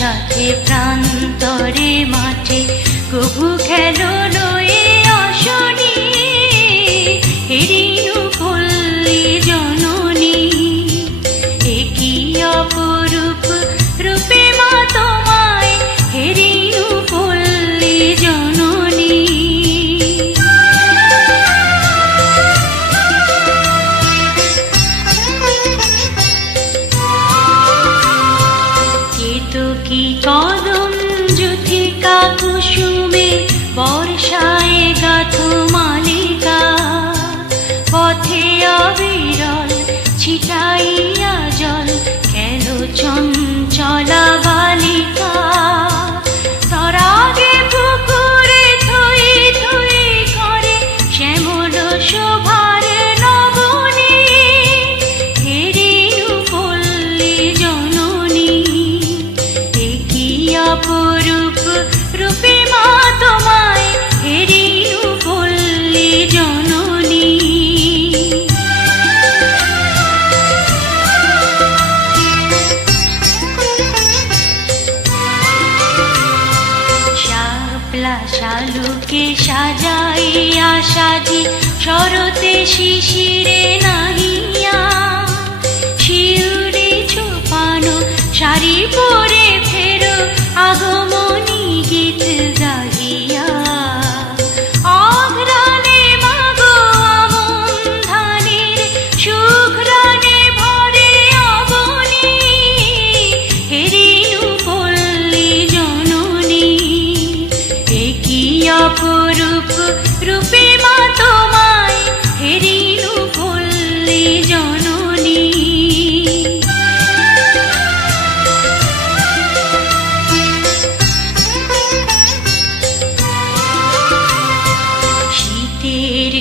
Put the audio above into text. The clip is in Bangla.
সাথে প্রান্তরে মাঠে কবু খেলো লয়ে আসনি হেরিনু পল্লী জননী একই অপরূপ রূপে মা তোমায় হেরিনু পল্লী জননী কি কদম জুথিকা কুসুমে বর্ষায় গাথো মালিকা পথে অবিরল ছিটাইয়া জল খেল চঞ্চলা বালিকা তরাগে পুকুরে থই থই করে শ্যামল শোভার নবনী হেরিনু পল্লী জননী অপরূপ রূপে মা তোমায় হেরিনু পল্লী জননী শাপলা শালুকে সাজাইয়া সাজি শরতে শিশিরে নাহিয়া শিউরে ছোপানো শাড়ি পরে ফেরো আগমনী গীত গাহিয়া অঘ্রাণে মাগো আমন ধানের সুঘ্রাণে ভরে অবনী হেরিনু পল্লী জননী একই অপরূপ রূপে মা তোমায় হেরি